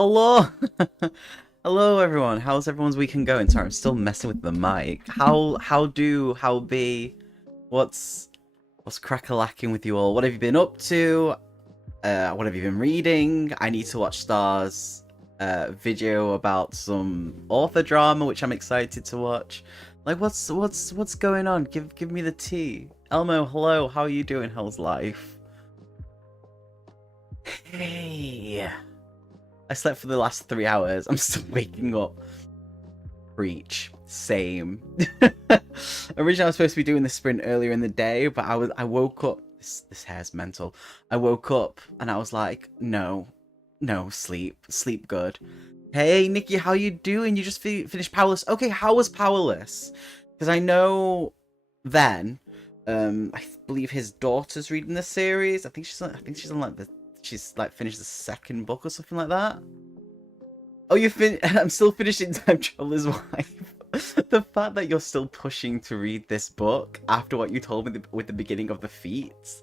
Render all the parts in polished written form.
Hello, hello everyone. How's everyone's weekend going? Sorry, I'm still messing with the mic. How be? What's crack-a-lacking with you all? What have you been up to? What have you been reading? I need to watch Star's video about some author drama, which I'm excited to watch. Like, what's going on? Give me the tea. Elmo, hello. How are you doing? How's life? Hey. I slept for the last 3 hours. I'm still waking up. Preach. Same. Originally, I was supposed to be doing the sprint earlier in the day, but I woke up. This hair's mental. I woke up and I was like, no, sleep good. Hey, Nikki, how you doing? You just finished Powerless. Okay, how was Powerless? Because I know then, I believe his daughter's reading the series. I think she's on like she's like finished the second book or something like that. Oh, I'm still finishing Time Traveler's Wife. The fact that you're still pushing to read this book after what you told me with the beginning of the feats.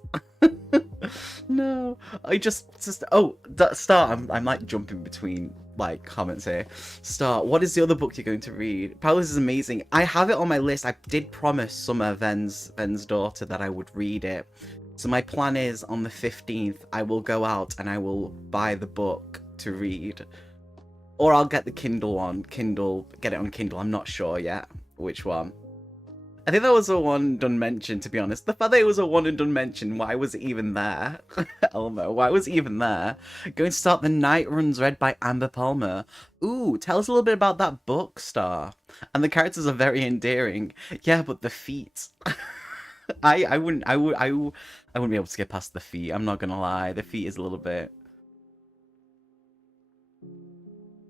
No, I just Star. I'm like jumping between like comments here. Star, what is the other book you're going to read? Powerless is amazing. I have it on my list. I did promise Summer, Ven's daughter, that I would read it. So my plan is on the 15th, I will go out and I will buy the book to read. Or I'll get the Kindle on Kindle, get it on Kindle. I'm not sure yet which one. I think that was a one and done mention, to be honest. The fact that it was a one and done mention, why was it even there? Elmo, why was it even there? Going to start The Night Runs read by Amber Palmer. Ooh, tell us a little bit about that book, Star. And the characters are very endearing. Yeah, but the feet. I wouldn't be able to get past the feet. I'm not gonna lie. The feet is a little bit.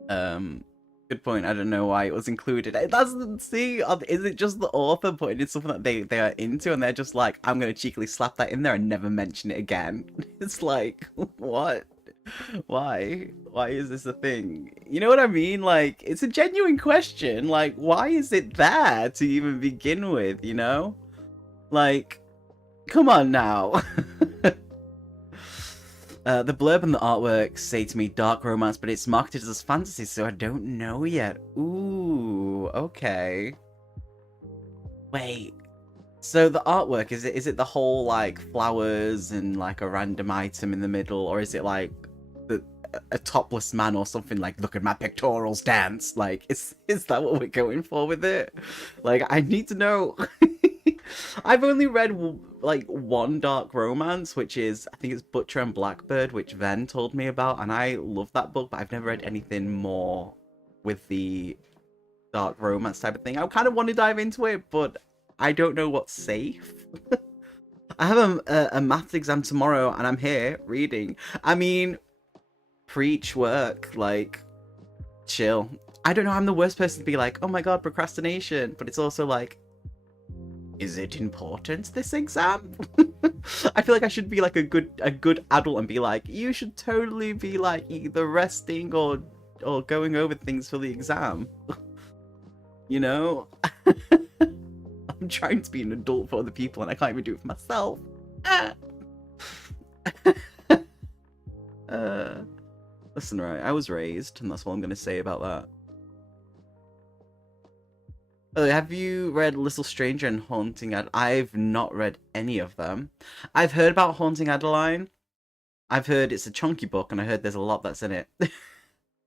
Good point. I don't know why it was included. It doesn't see. Is it just the author putting in something that they are into, and they're just like, I'm gonna cheekily slap that in there and never mention it again? It's like, what? Why? Why is this a thing? You know what I mean? Like, it's a genuine question. Like, why is it there to even begin with? You know? Like, come on now. The blurb and the artwork say to me dark romance, but it's marketed as fantasy, so I don't know yet. Ooh, okay. Wait. So the artwork, is it the whole like flowers and like a random item in the middle, or is it like a topless man or something like, look at my pectorals dance? Like, is that what we're going for with it? Like, I need to know. I've only read like one dark romance, which is, I think it's Butcher and Blackbird, which Ven told me about, and I love that book, but I've never read anything more with the dark romance type of thing. I kind of want to dive into it, but I don't know what's safe. I have a maths exam tomorrow, and I'm here reading. I mean, preach work, like, chill. I don't know, I'm the worst person to be like, oh my god, procrastination, but it's also like, is it important, this exam? I feel like I should be like a good adult and be like, you should totally be like either resting or going over things for the exam. You know? I'm trying to be an adult for other people and I can't even do it for myself. Listen, right, I was raised, and that's all I'm gonna say about that. Have you read Little Stranger and Haunting I've not read any of them. I've heard about Haunting Adeline. I've heard it's a chunky book, and I heard there's a lot that's in it.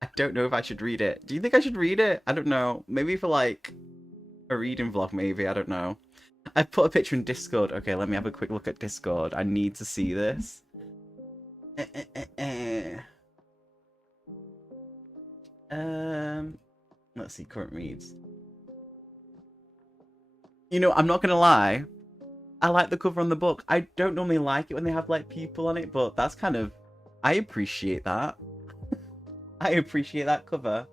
I don't know if I should read it. Do you think I should read it? I don't know. Maybe for, like, a reading vlog, maybe. I don't know. I put a picture in Discord. Okay, let me have a quick look at Discord. I need to see this. Let's see, current reads. You know, I'm not gonna lie. I like the cover on the book. I don't normally like it when they have, like, people on it, but that's kind of... I appreciate that. I appreciate that cover.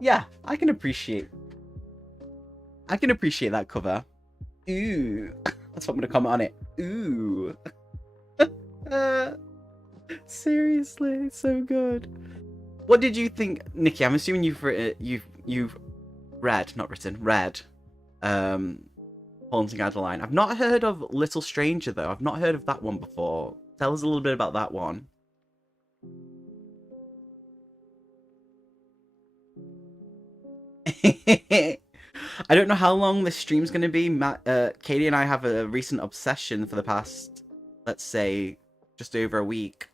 Yeah, I can appreciate that cover. Ooh. That's what I'm gonna comment on it. Ooh. Seriously, so good. What did you think, Nikki? I'm assuming you've read Haunting Adeline. I've not heard of Little Stranger, though. I've not heard of that one before. Tell us a little bit about that one. I don't know how long this stream's going to be. Katie and I have a recent obsession for the past, let's say, just over a week.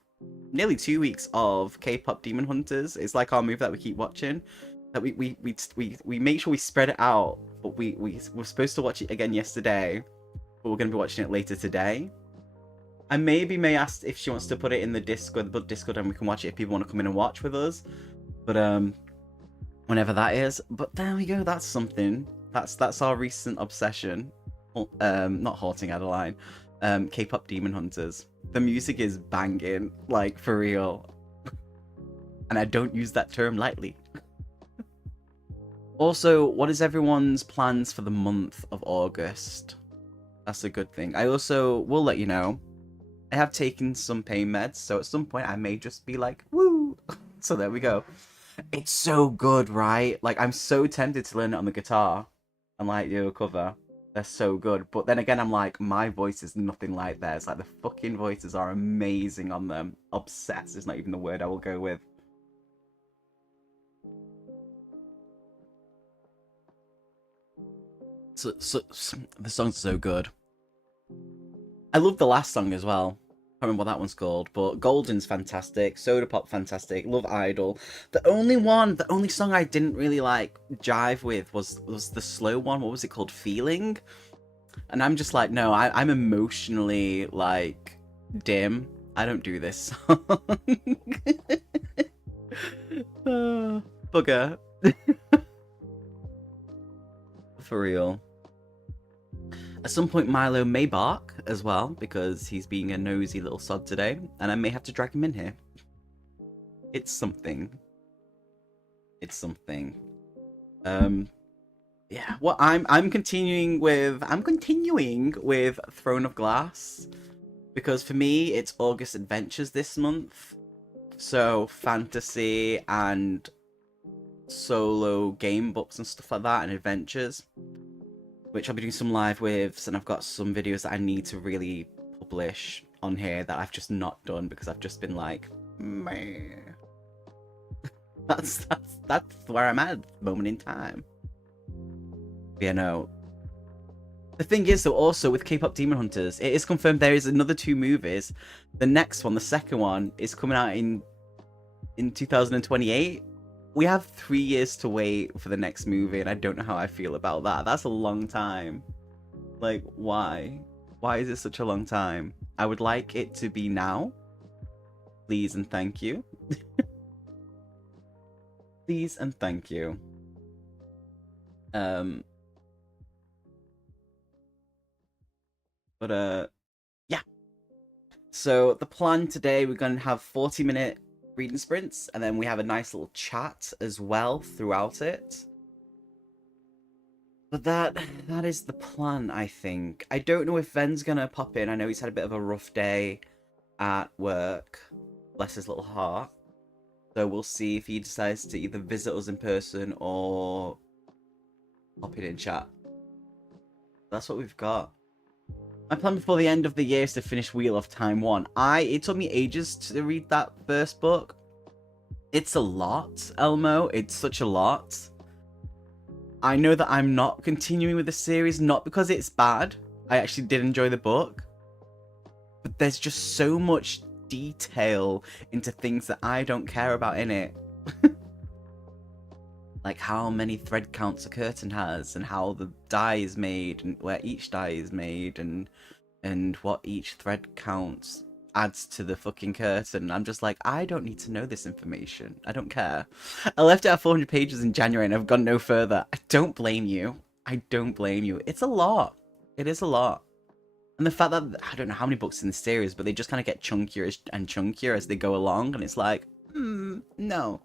Nearly 2 weeks of K-pop Demon Hunters. It's like our move that we keep watching. That we make sure we spread it out. But we were supposed to watch it again yesterday, but we're going to be watching it later today. I maybe may ask if she wants to put it in the Discord, and we can watch it if people want to come in and watch with us. But whenever that is. But there we go. That's something. That's our recent obsession. Not Haunting Adeline. K-pop Demon Hunters. The music is banging, like for real. And I don't use that term lightly. Also, what is everyone's plans for the month of August? That's a good thing. I also will let you know, I have taken some pain meds, so at some point I may just be like, woo! So there we go. It's so good, right? Like, I'm so tempted to learn it on the guitar and like do a cover. They're so good. But then again, I'm like, my voice is nothing like theirs. Like, the fucking voices are amazing on them. Obsessed is not even the word I will go with. So the songs are so good. I love the last song as well. I can't remember what that one's called, but Golden's fantastic. Soda Pop fantastic. Love Idol. The only song I didn't really like jive with was the slow one. What was it called? Feeling. And I'm just like, no, I'm emotionally like dim. I don't do this song. Bugger. For real. At some point, Milo may bark as well, because he's being a nosy little sod today, and I may have to drag him in here. It's something. It's something. Yeah. Well, I'm continuing with Throne of Glass, because for me it's August Adventures this month, so fantasy and solo game books and stuff like that, and adventures, which I'll be doing some live with, and I've got some videos that I need to really publish on here that I've just not done because I've just been like, meh. that's where I'm at the moment in time. But yeah, no. The thing is, though, also with K-pop Demon Hunters, it is confirmed there is another 2 movies. The next one, the second one, is coming out in 2028. We have 3 years to wait for the next movie, and I don't know how I feel about that. That's a long time. Like, why? Why is it such a long time? I would like it to be now. Please and thank you. Please and thank you. Yeah. So the plan today, we're going to have 40-minute reading sprints, and then we have a nice little chat as well throughout it. But that is the plan, I think. I don't know if Ven's gonna pop in. I know he's had a bit of a rough day at work. Bless his little heart. So we'll see if he decides to either visit us in person or pop in chat. That's what we've got. My plan before the end of the year is to finish Wheel of Time 1. It took me ages to read that first book. It's a lot, Elmo. It's such a lot. I know that I'm not continuing with the series, not because it's bad. I actually did enjoy the book. But there's just so much detail into things that I don't care about in it. Like how many thread counts a curtain has, and how the dye is made, and where each dye is made, and what each thread counts adds to the fucking curtain. I'm just like, I don't need to know this information. I don't care. I left it at 400 pages in January and I've gone no further. I don't blame you. I don't blame you. It's a lot. It is a lot. And the fact that, I don't know how many books in the series, but they just kind of get chunkier and chunkier as they go along, and it's like, no.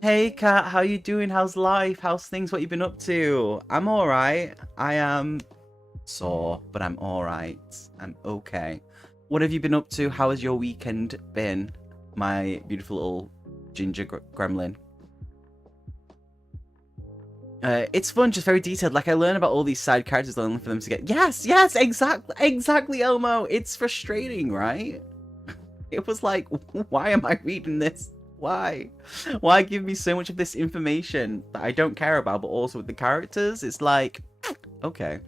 Hey Kat, how you doing? How's life? How's things? What you been up to? I'm alright. I am sore, but I'm alright. I'm okay. What have you been up to? How has your weekend been, my beautiful little ginger gremlin? It's fun, just very detailed. Like, I learn about all these side characters only for them to get... Yes, exactly, Elmo. It's frustrating, right? It was like, why am I reading this? Why? Why give me so much of this information that I don't care about, but also with the characters? It's like, okay,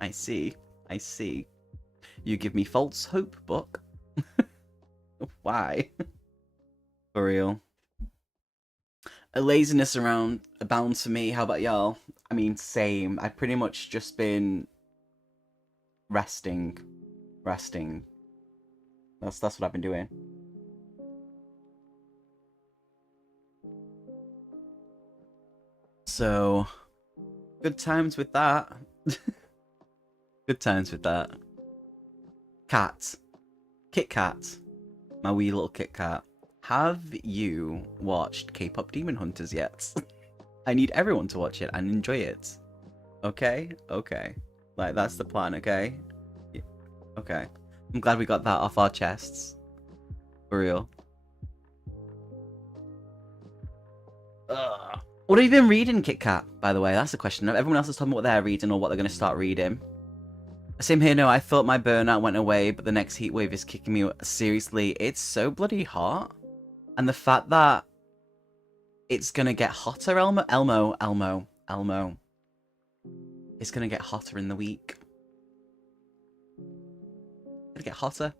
I see. I see. You give me false hope, book. Why? For real. A laziness around abounds for me. How about y'all? I mean, same. I've pretty much just been resting. That's what I've been doing. So, good times with that. Good times with that. Cat. Kit Kat. My wee little Kit Kat. Have you watched K-pop Demon Hunters yet? I need everyone to watch it and enjoy it. Okay? Okay. Like, that's the plan, okay? Yeah. Okay. I'm glad we got that off our chests. For real. Ugh. What have you been reading, Kit Kat, by the way? That's the question. Everyone else is talking about what they're reading or what they're going to start reading. Same here, no, I thought my burnout went away, but the next heat wave is kicking me. Seriously, it's so bloody hot. And the fact that it's going to get hotter, Elmo. It's going to get hotter in the week. It's going to get hotter.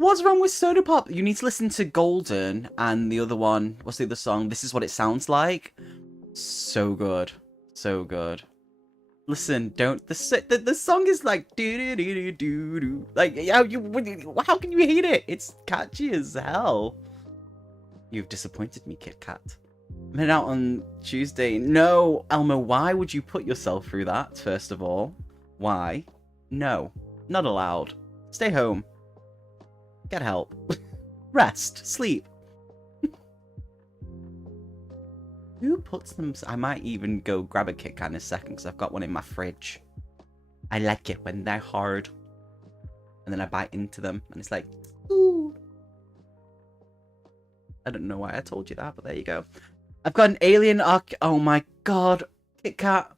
What's wrong with Soda Pop? You need to listen to Golden and the other one. What's the other song? This Is What It Sounds Like. So good. So good. Listen, don't... The song is like... Do-do-do-do-do-do. Like, how can you hate it? It's catchy as hell. You've disappointed me, Kit Kat. I'm heading out on Tuesday. No, Elmo, why would you put yourself through that, first of all? Why? No. Not allowed. Stay home. Get help. Rest. Sleep. Who puts them... I might even go grab a Kit Kat in a second because I've got one in my fridge. I like it when they're hard. And then I bite into them and it's like, ooh. I don't know why I told you that, but there you go. I've got an alien arc... Oh my god. Kit Kat.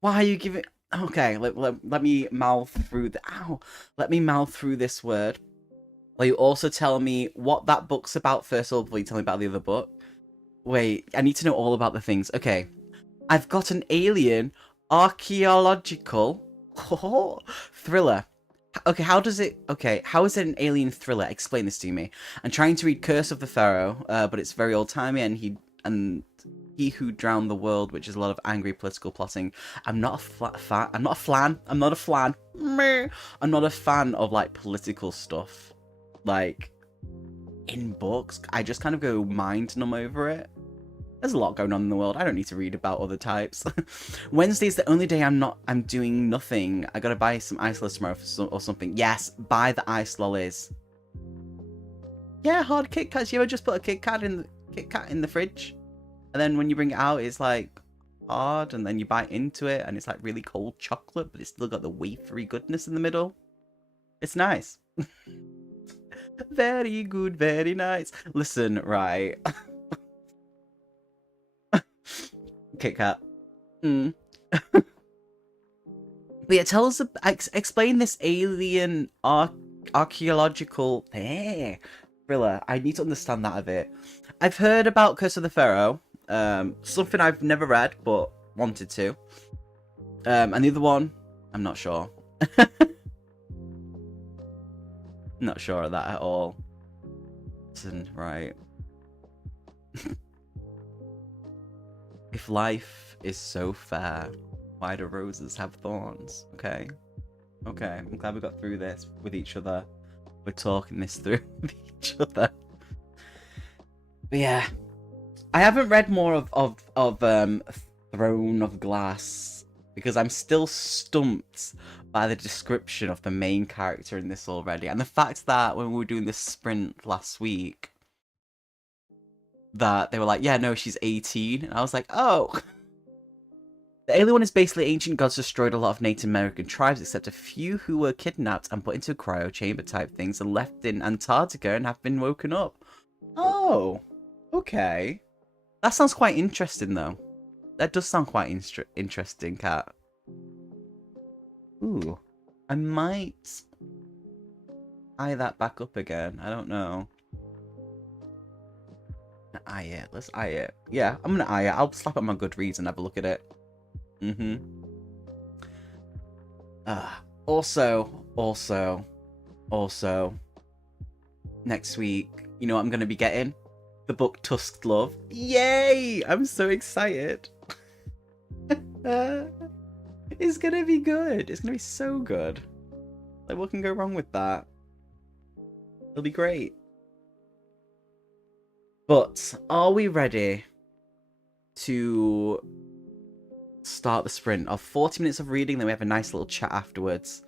Why are you giving... Okay, let me mouth through the... Ow. Let me mouth through this word. Will you also tell me what that book's about first of all before you tell me about the other book? Wait, I need to know all about the things. Okay. I've got an alien archaeological thriller. Okay, how does it... Okay, how is it an alien thriller? Explain this to me. I'm trying to read Curse of the Pharaoh, but it's very old-timey, and He Who Drowned the World, which is a lot of angry political plotting. I'm not a fan. I'm not a fan of, like, political stuff. Like, in books. I just kind of go mind numb over it. There's a lot going on in the world. I don't need to read about other types. Wednesday's the only day I'm doing nothing. I gotta buy some ice lollies tomorrow or something. Yes, buy the ice lollies. Yeah, hard Kit Kats. You ever just put a Kit Kat in the fridge? And then when you bring it out, it's like hard, and then you bite into it, and it's like really cold chocolate, but it's still got the wafery goodness in the middle. It's nice. Very good, very nice. Listen, right. Kit Kat. But yeah, tell us, explain this alien archaeological thriller. I need to understand that a bit. I've heard about Curse of the Pharaoh. Something I've never read, but wanted to. And the other one, I'm not sure. Not sure of that at all. Listen, right. If life is so fair, why do roses have thorns? Okay. Okay, I'm glad we got through this with each other. We're talking this through with each other. But yeah. I haven't read more of Throne of Glass because I'm still stumped by the description of the main character in this already. And the fact that when we were doing this sprint last week, that they were like, yeah, no, she's 18. And I was like, oh. The alien one is basically ancient gods destroyed a lot of Native American tribes, except a few who were kidnapped and put into cryo chamber type things and left in Antarctica and have been woken up. Oh, okay. That sounds quite interesting, though. That does sound quite interesting, Kat. Ooh, I might eye that back up again. I don't know. Eye it. Let's eye it. Yeah, I'm gonna eye it. I'll slap up my Goodreads and have a look at it. Also, next week, you know what I'm gonna be getting? The book Tusked Love. Yay! I'm so excited. It's gonna be good. It's gonna be so good. Like, what can go wrong with that? It'll be great. But are we ready to start the sprint of 40 minutes of reading? Then we have a nice little chat afterwards.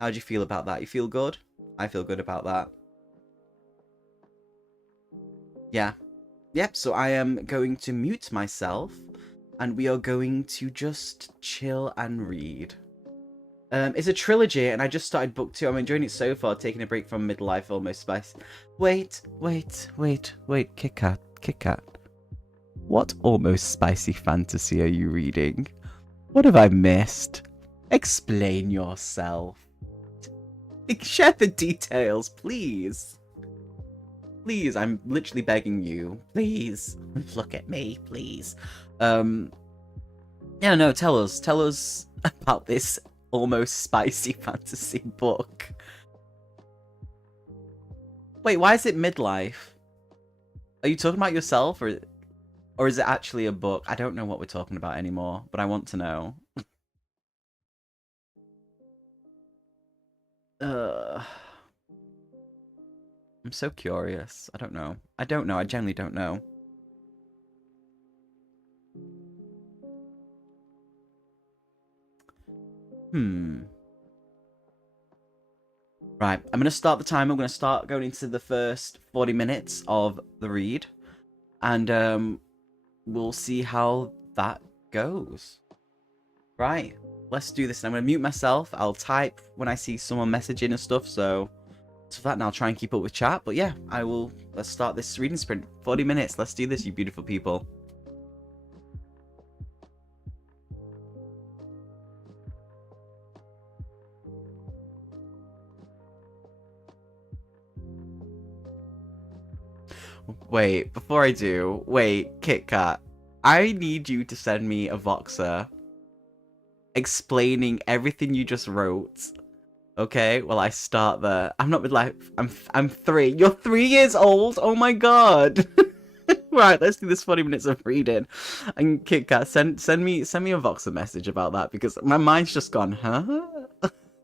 How do you feel about that? You feel good? I feel good about that. Yeah. Yep, so I am going to mute myself and we are going to just chill and read. It's a trilogy and I just started book 2. I'm enjoying it so far, taking a break from midlife almost spice. Wait, Kit Kat. What almost spicy fantasy are you reading? What have I missed? Explain yourself. Share the details, please. Please, I'm literally begging you. Please, look at me, please. Yeah, no, tell us about this almost spicy fantasy book. Wait, why is it midlife? Are you talking about yourself, or is it actually a book? I don't know what we're talking about anymore, but I want to know. I'm so curious. I don't know. I genuinely don't know. Right, I'm going to start the timer. I'm going to start going into the first 40 minutes of the read. And we'll see how that goes. Right, let's do this. I'm going to mute myself. I'll type when I see someone messaging and stuff. So for that, and I'll try and keep up with chat. But yeah, let's start this reading sprint. 40 minutes. Let's do this, you beautiful people. Wait, before I do, Kit Kat, I need you to send me a Voxer explaining everything you just wrote. Okay, well I start there. I'm not midlife. I'm 3. You're 3 years old. Oh my god. Right, let's do this 40 minutes of reading. And Kit Kat, send me a Voxer message about that because my mind's just gone, huh?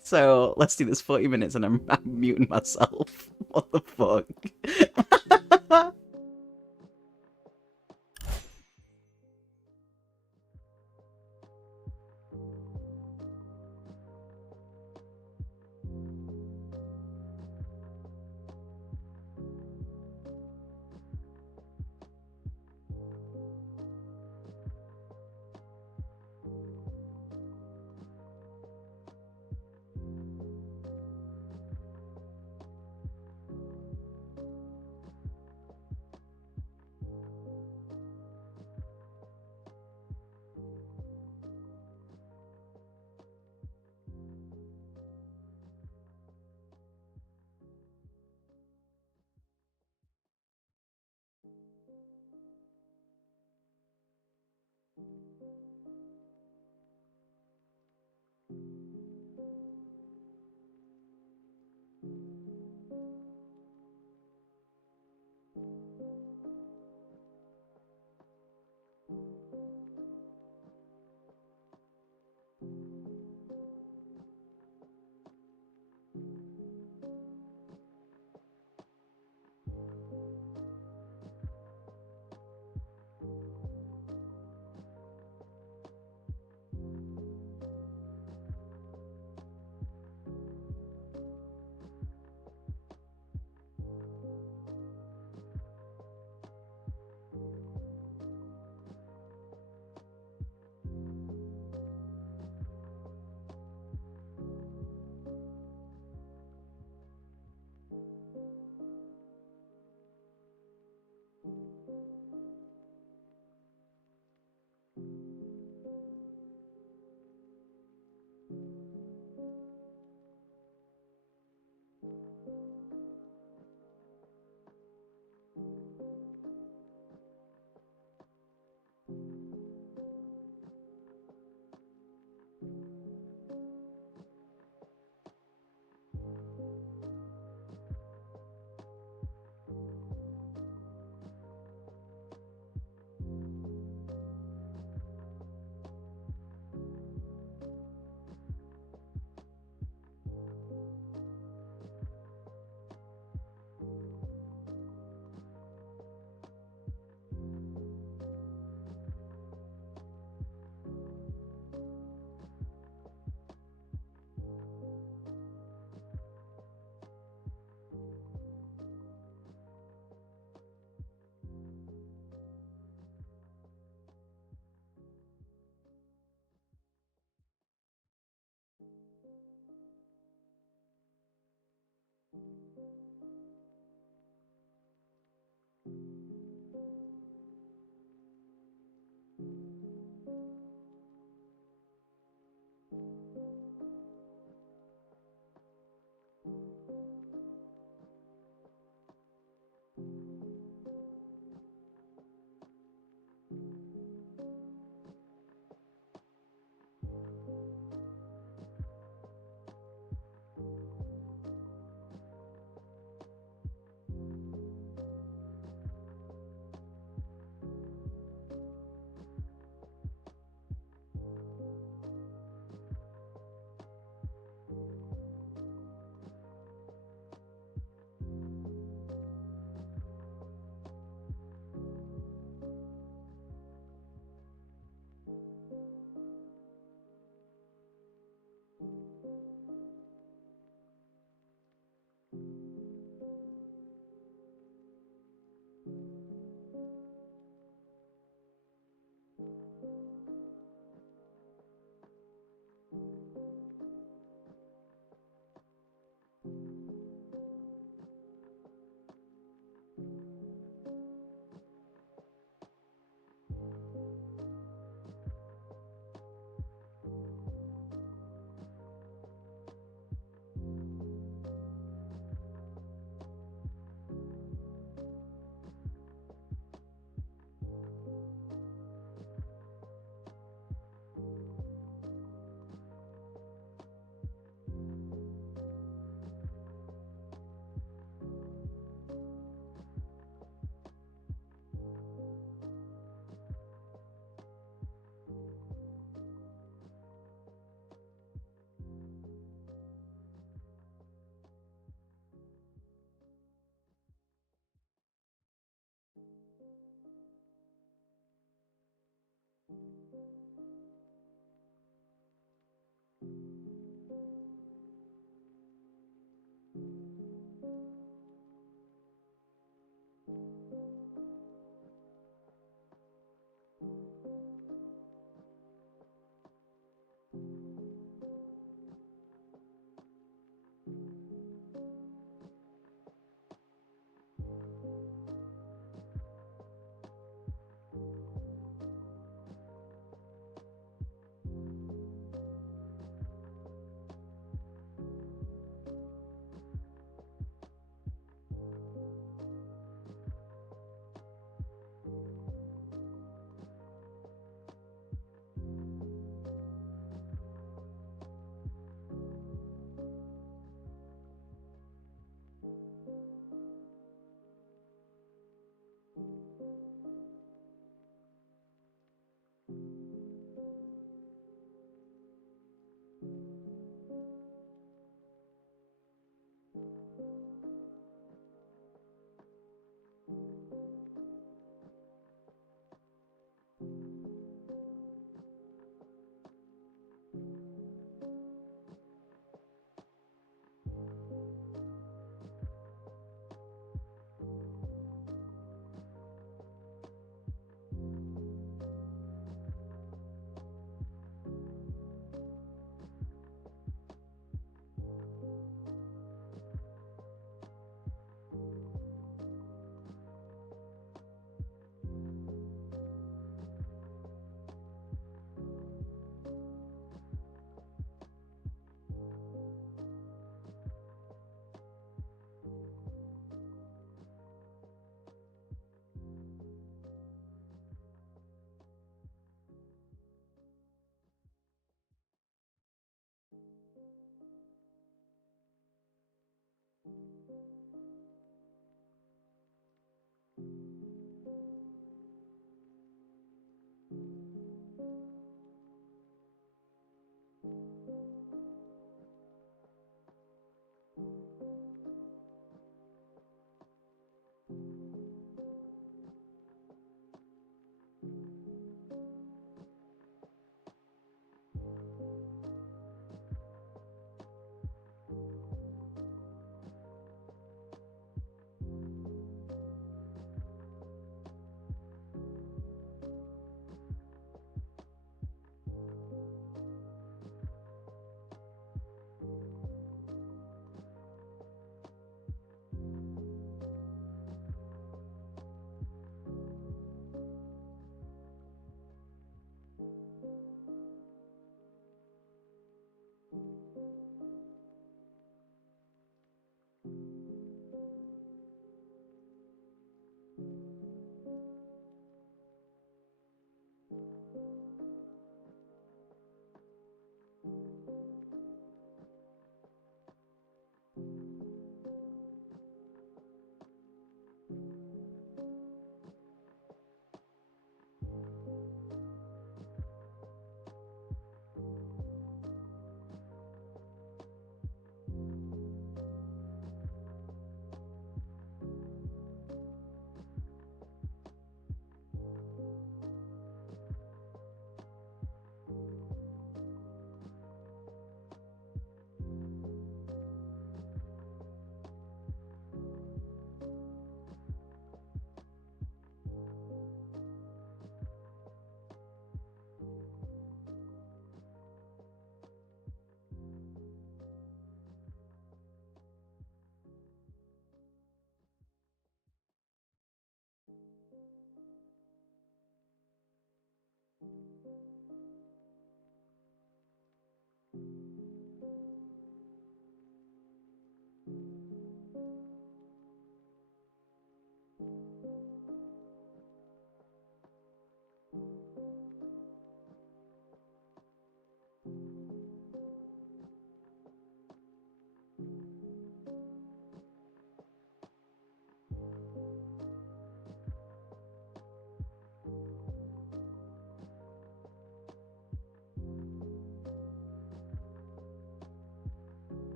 So let's do this 40 minutes and I'm muting myself. What the fuck?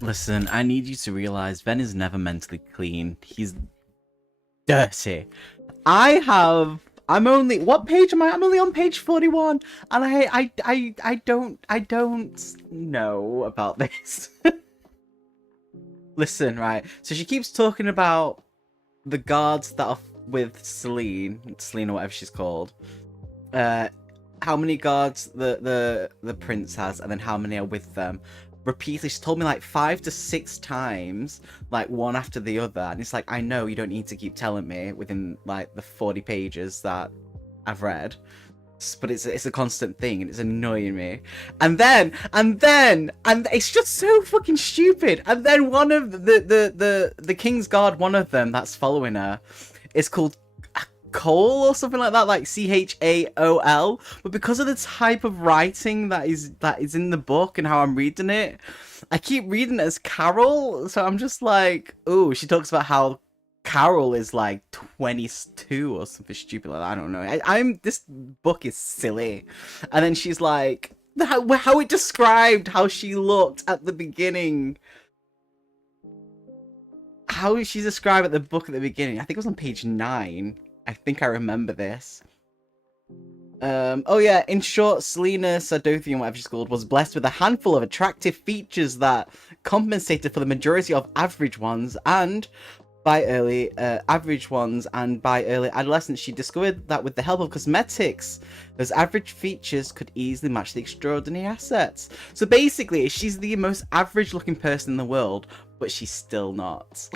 Listen, I need you to realize Ben is never mentally clean. He's dirty. I'm only, what page am I? I'm only on page 41, and I don't know about this. Listen, right. So she keeps talking about the guards that are with Celine or whatever she's called. How many guards the prince has, and then how many are with them. Repeatedly, she told me like 5 to 6 times, like one after the other, and it's like, I know you don't need to keep telling me within like the 40 pages that I've read, but it's a constant thing, and it's annoying me. And then it's just so fucking stupid. And then one of the King's Guard, one of them that's following her, is called Cole or something like that, like Chaol, but because of the type of writing that is in the book and how I'm reading it, I keep reading it as Carol. So I'm just like, oh, she talks about how Carol is like 22 or something stupid like that. I don't know. This book is silly. And then she's like, how it described how she looked at the beginning. How she described at the book at the beginning. I think it was on page 9. I think I remember this. Oh yeah, in short, Selena Sadothian, whatever she's called, was blessed with a handful of attractive features that compensated for the majority of average ones, and by early adolescence, she discovered that with the help of cosmetics, those average features could easily match the extraordinary assets. So basically, she's the most average looking person in the world, but she's still not.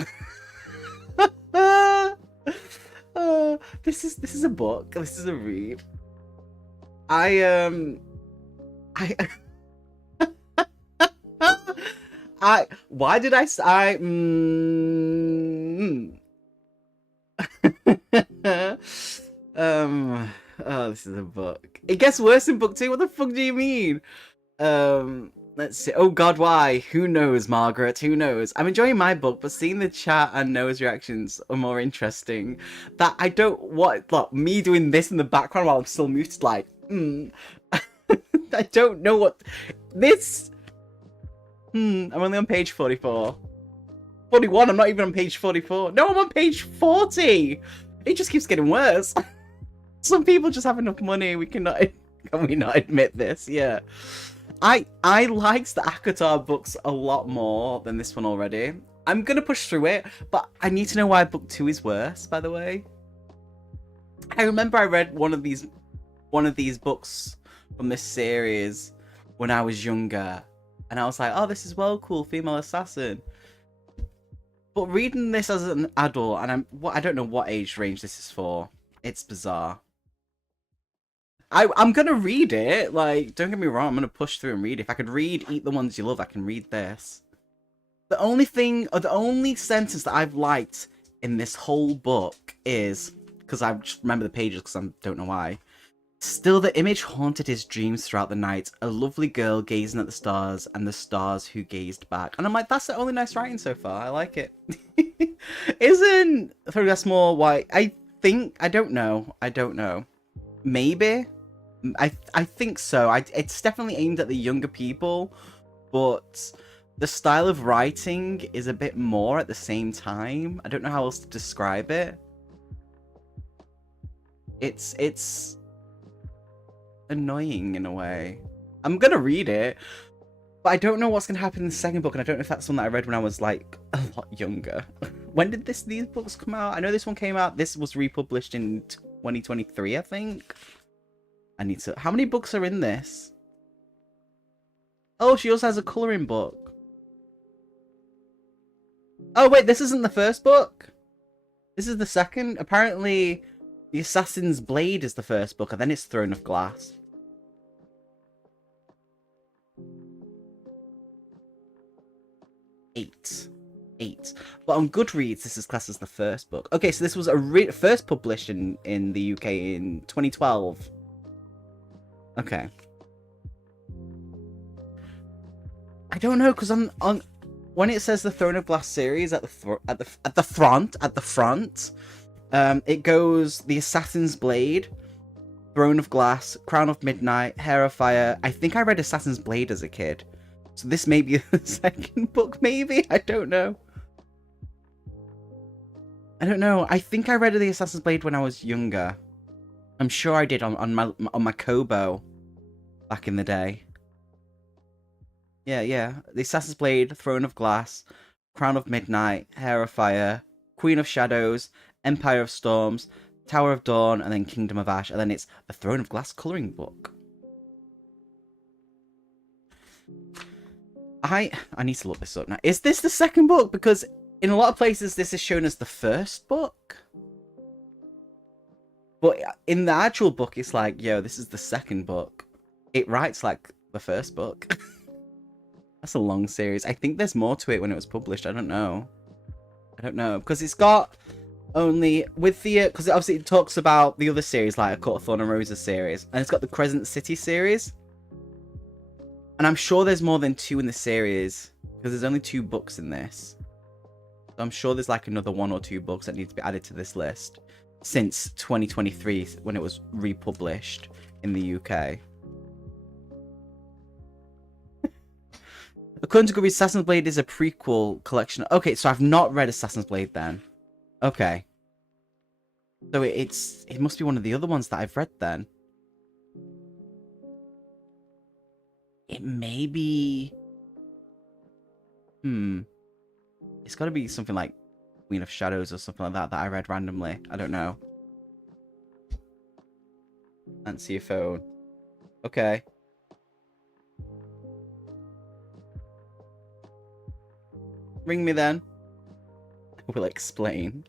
This is a book. This is a read. Why did I oh, this is a book. It gets worse in book 2. What the fuck do you mean? Let's see. Oh god, why? Who knows, Margaret? Who knows? I'm enjoying my book, but seeing the chat and Noah's reactions are more interesting. That I don't want, like, me doing this in the background while I'm still muted, like, I don't know what this. I'm only on page 44. 41, I'm not even on page 44. No, I'm on page 40. It just keeps getting worse. Some people just have enough money. Can we not admit this? Yeah. I liked the ACOTAR books a lot more than this one already. I'm gonna push through it, but I need to know why book 2 is worse, by the way. I remember I read one of these books from this series when I was younger, and I was like, oh, this is well cool, female assassin. But reading this as an adult, and I don't know what age range this is for. It's bizarre. I'm gonna read it, like, don't get me wrong, I'm gonna push through and read it. If I could read Eat the Ones You Love, I can read this. The only thing, or the only sentence that I've liked in this whole book is, because I just remember the pages because I don't know why. Still the image haunted his dreams throughout the night, a lovely girl gazing at the stars, and the stars who gazed back. And I'm like, that's the only nice writing so far, I like it. Isn't Photograph More White? I don't know. Maybe? I think so. It's definitely aimed at the younger people, but the style of writing is a bit more at the same time. I don't know how else to describe it. It's annoying in a way. I'm gonna read it. But I don't know what's going to happen in the second book, and I don't know if that's one that I read when I was, like, a lot younger. When did these books come out? I know this one came out, this was republished in 2023, I think. I need to... How many books are in this? Oh, she also has a colouring book. Oh, wait, this isn't the first book? This is the second? Apparently, The Assassin's Blade is the first book, and then it's Throne of Glass. Eight. But on Goodreads, this is classed as the first book. Okay, so this was first published in the UK in 2012. Okay. I don't know, because on when it says the Throne of Glass series at the front, it goes The Assassin's Blade, Throne of Glass, Crown of Midnight, Hair of Fire. I think I read Assassin's Blade as a kid. So this may be the second book, maybe? I don't know. I think I read The Assassin's Blade when I was younger. I'm sure I did on my Kobo back in the day. Yeah. The Assassin's Blade, Throne of Glass, Crown of Midnight, Hair of Fire, Queen of Shadows, Empire of Storms, Tower of Dawn, and then Kingdom of Ash. And then it's the Throne of Glass colouring book. I need to look this up now. Is this the second book? Because in a lot of places, this is shown as the first book. But in the actual book, it's like, yo, this is the second book. It writes like the first book. That's a long series. I think there's more to it when it was published. I don't know. Because it's got only... with the... because obviously it talks about the other series, like a Court of Thorn and Roses series. And it's got the Crescent City series. And I'm sure there's more than 2 in the series, because there's only 2 books in this. So I'm sure there's like another 1 or 2 books that need to be added to this list since 2023, when it was republished in the UK. According to Goodreads, Assassin's Blade is a prequel collection. Okay, so I've not read Assassin's Blade then. Okay. So it must be one of the other ones that I've read then. It may be... It's got to be something like Queen of Shadows or something like that I read randomly. I don't know. Answer your phone. Okay. Ring me then. I will explain.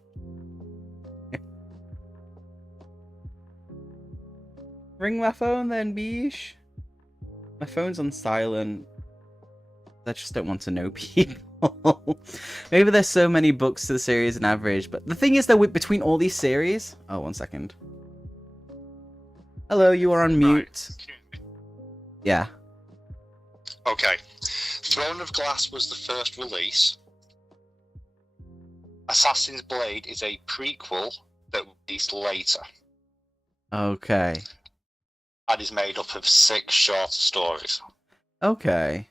Ring my phone then, biche. My phone's on silent. I just don't want to know people. Maybe there's so many books to the series on average, but the thing is that between all these series... Oh, 1 second. Hello, you are on mute. Right. Yeah. Okay. Throne of Glass was the first release. Assassin's Blade is a prequel that released later. Okay. And is made up of 6 short stories. Okay.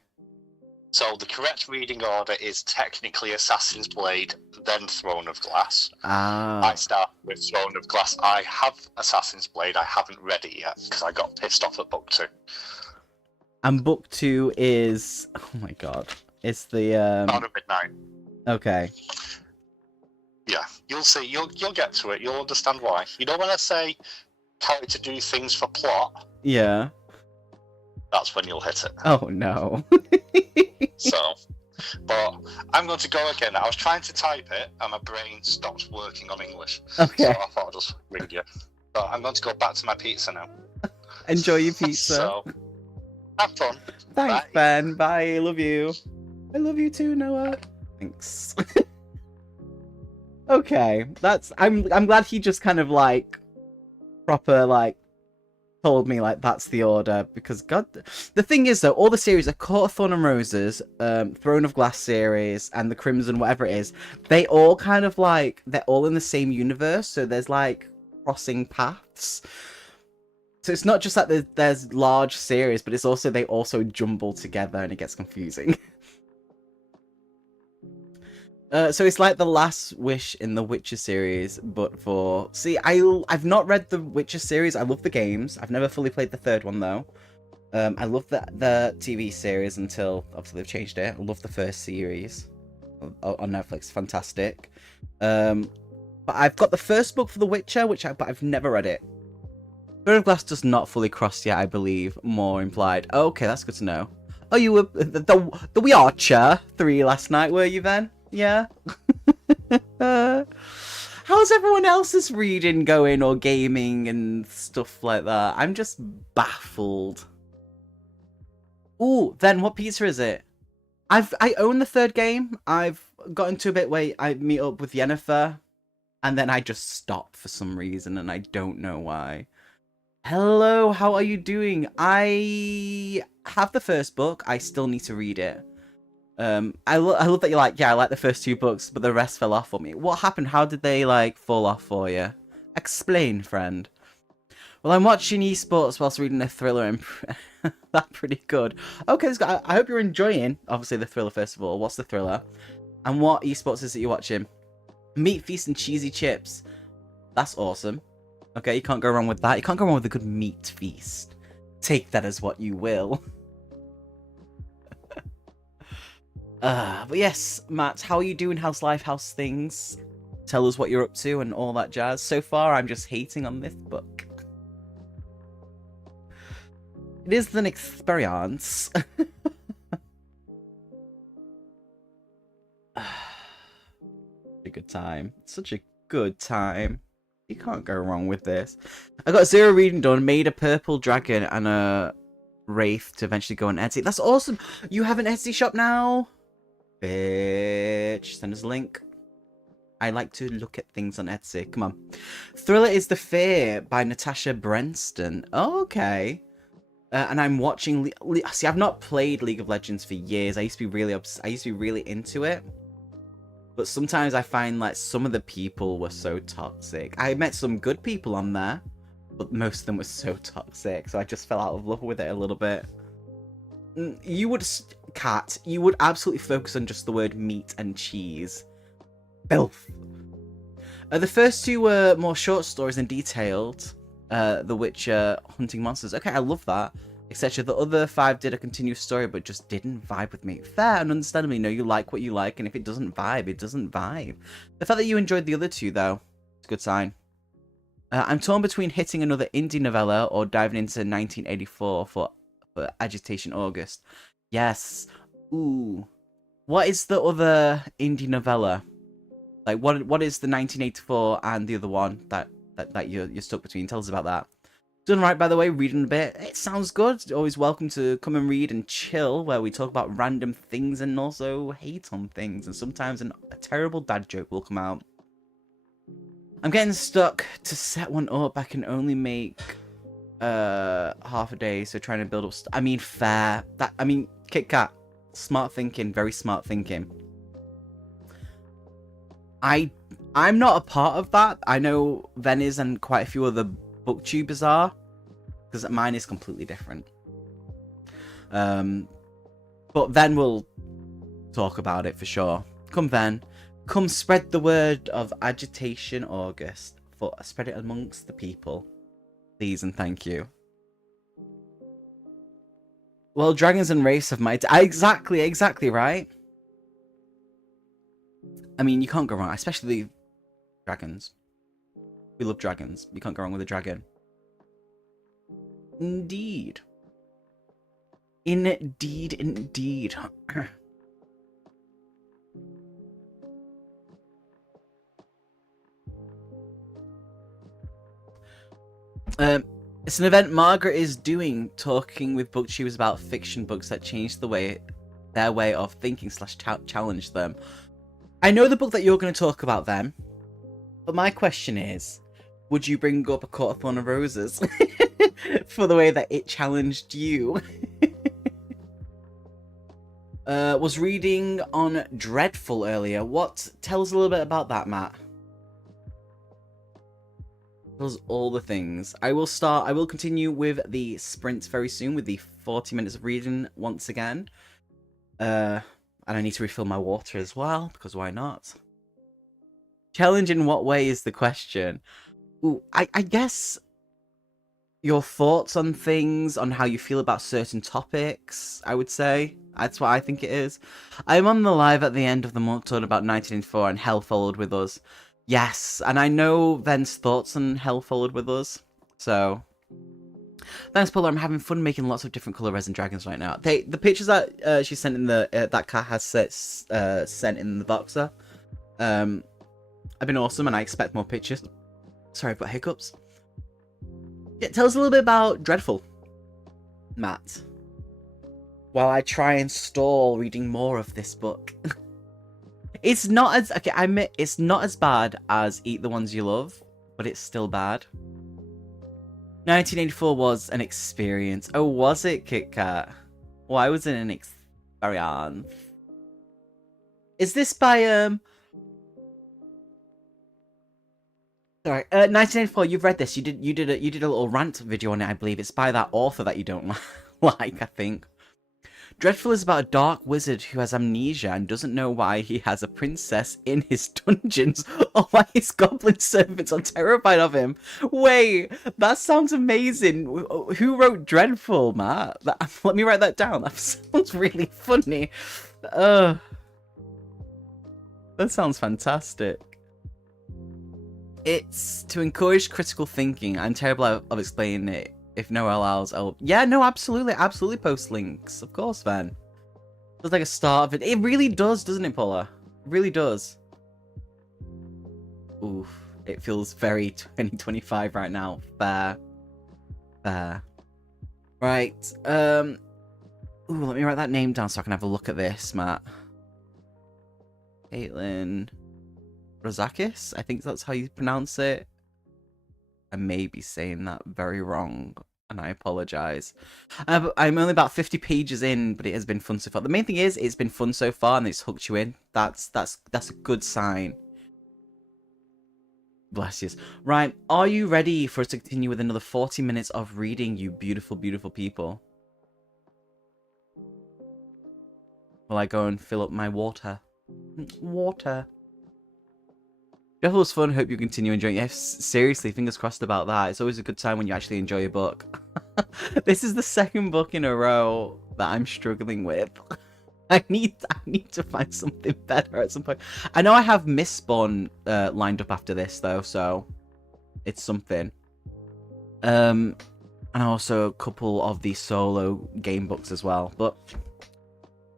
So the correct reading order is technically Assassin's Blade, then Throne of Glass. Ah. I start with Throne of Glass. I have Assassin's Blade. I haven't read it yet because I got pissed off at book 2. And book 2 is... Oh my god. It's the... Crown of Midnight. Okay. Yeah, you'll see. You'll get to it. You'll understand why. You know when I say character do things for plot? Yeah. That's when you'll hit it. Oh no. So, but I'm going to go again. I was trying to type it and my brain stopped working on English. Okay. So I thought I'd just ring you. But I'm going to go back to my pizza now. Enjoy your pizza. So, have fun. Thanks, Bye. Ben. Bye. I love you. I love you too, Noah. Thanks. Okay. I'm glad he just kind of like proper like told me like that's the order, because god, the thing is though, all the series are Court of Thorn and Roses, Throne of Glass series, and the Crimson whatever it is, they all kind of like, they're all in the same universe, so there's like crossing paths. So it's not just that there's large series, but it's also they also jumble together and it gets confusing. So it's like the last wish in the Witcher series, but for... See, I've not read the Witcher series. I love the games. I've never fully played the third one, though. I love the TV series until obviously they've changed it. I love the first series on Netflix, fantastic. But I've got the first book for The Witcher, but I've never read it. Throne of Glass does not fully cross yet, I believe. More implied. Oh, okay, that's good to know. Oh, you were the We Archer 3 last night, were you then? Yeah. How's everyone else's reading going or gaming and stuff like that? I'm just baffled. Ooh, then what pizza is it? I own the third game. I've gotten to a bit where I meet up with Yennefer, and then I just stop for some reason, and I don't know why. Hello, how are you doing? I have the first book. I still need to read it. I love that you're like, yeah, I like the first 2 books, but the rest fell off for me. What happened? How did they, like, fall off for you? Explain, friend. Well, I'm watching esports whilst reading a thriller, and that's pretty good. Okay, I hope you're enjoying, obviously, the thriller, first of all. What's the thriller? And what esports is it you're watching? Meat Feast and Cheesy Chips. That's awesome. Okay, you can't go wrong with that. You can't go wrong with a good meat feast. Take that as what you will. But yes, Matt, how are you doing? How's life? How's things? Tell us what you're up to and all that jazz. So far, I'm just hating on this book. It is an experience. A good time. Such a good time. You can't go wrong with this. I got 0 reading done, made a purple dragon and a wraith to eventually go on Etsy. That's awesome. You have an Etsy shop now? Bitch. Send us a link. I like to look at things on Etsy. Come on. Thriller is the Fear by Natasha Brenston. Oh, okay. And I'm watching... See, I've not played League of Legends for years. I used to be really into it. But sometimes I find like some of the people were so toxic. I met some good people on there, but most of them were so toxic. So I just fell out of love with it a little bit. You would, Kat, you would absolutely focus on just the word meat and cheese. Filth. The first 2 were more short stories and detailed. The Witcher, hunting monsters. Okay, I love that. Etc. The other 5 did a continuous story, but just didn't vibe with me. Fair and understandably, you like what you like, and if it doesn't vibe, it doesn't vibe. The fact that you enjoyed the other 2, though, it's a good sign. I'm torn between hitting another indie novella or diving into 1984 for Agitation August. Yes. Ooh. What is the other indie novella? Like, what is the 1984 and the other one that you're stuck between? Tell us about that. Done right, by the way, reading a bit. It sounds good. Always welcome to come and read and chill, where we talk about random things and also hate on things. And sometimes a terrible dad joke will come out. I'm getting stuck. To set one up, I can only make half a day, so trying to build up... I mean, fair. Kit Kat. Smart thinking. Very smart thinking. I'm not a part of that. I know Venice and quite a few other booktubers are, because mine is completely different. But then we'll talk about it for sure. Come then, come spread the word of Agitation August. Spread it amongst the people, please and thank you. Well, dragons and wraiths have my... Exactly right. I mean, you can't go wrong, especially dragons. We love dragons. You can't go wrong with a dragon. Indeed. Indeed. It's an event Margaret is doing, talking with booktubers about fiction books that change their way of thinking / challenge them. I know the book that you're going to talk about then, but my question is, would you bring up A Court of Thorn and Roses for the way that it challenged you? Was reading on Dreadful earlier. Tell us a little bit about that, Matt. Tell us all the things. I will continue with the sprint very soon with the 40 minutes of reading once again. And I need to refill my water as well, because why not? Challenge in what way is the question? Ooh, I guess your thoughts on things, on how you feel about certain topics, I would say. That's what I think it is. I'm on the live at the end of the month talking about 1984 and Hell Followed With Us. Yes, and I know Ven's thoughts on Hell Followed With Us. So, thanks, Paula. I'm having fun making lots of different color resin dragons right now. The pictures that she sent in the that Kat has sent in the Voxer, have been awesome, and I expect more pictures. Sorry, I've got hiccups. Yeah, tell us a little bit about Dreadful, Matt. While I try and stall reading more of this book. It's not as okay. I admit it's not as bad as Eat the Ones You Love, but it's still bad. 1984 was an experience. Oh, was it, Kit Kat? Why was it an experience? Is this by Sorry, 1984. You've read this. You did a little rant video on it. I believe it's by that author that you don't like. I think. Dreadful is about a dark wizard who has amnesia and doesn't know why he has a princess in his dungeons or why his goblin servants are terrified of him. Wait, that sounds amazing. Who wrote Dreadful, Matt? Let me write that down. That sounds really funny. That sounds fantastic. It's to encourage critical thinking. I'm terrible of explaining it. If no one else, yeah, no, absolutely post links, of course, Van. It's like a start of it. It really does, doesn't it, Paula? It really does. Oof, it feels very 2025 right now. Fair. Right. Ooh, let me write that name down so I can have a look at this, Matt. Caitlin Rozakis, I think that's how you pronounce it. I may be saying that very wrong, and I apologize. I'm only about 50 pages in, but it has been fun so far. The main thing is, it's been fun so far, and it's hooked you in. That's a good sign. Bless you. Right, are you ready for us to continue with another 40 minutes of reading, you beautiful, beautiful people? Will I go and fill up my water? Water. Dreadful was fun. Hope you continue enjoying it. Yes, seriously, fingers crossed about that. It's always a good time when you actually enjoy a book. This is the second book in a row that I'm struggling with. I need to find something better at some point. I know I have Mistborn lined up after this though, so it's something. And also a couple of the solo game books as well, but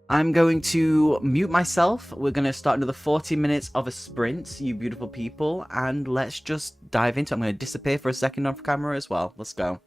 I'm going to mute myself. We're going to start another 40 minutes of a sprint, you beautiful people, and let's just dive into it. I'm going to disappear for a second off camera as well. Let's go.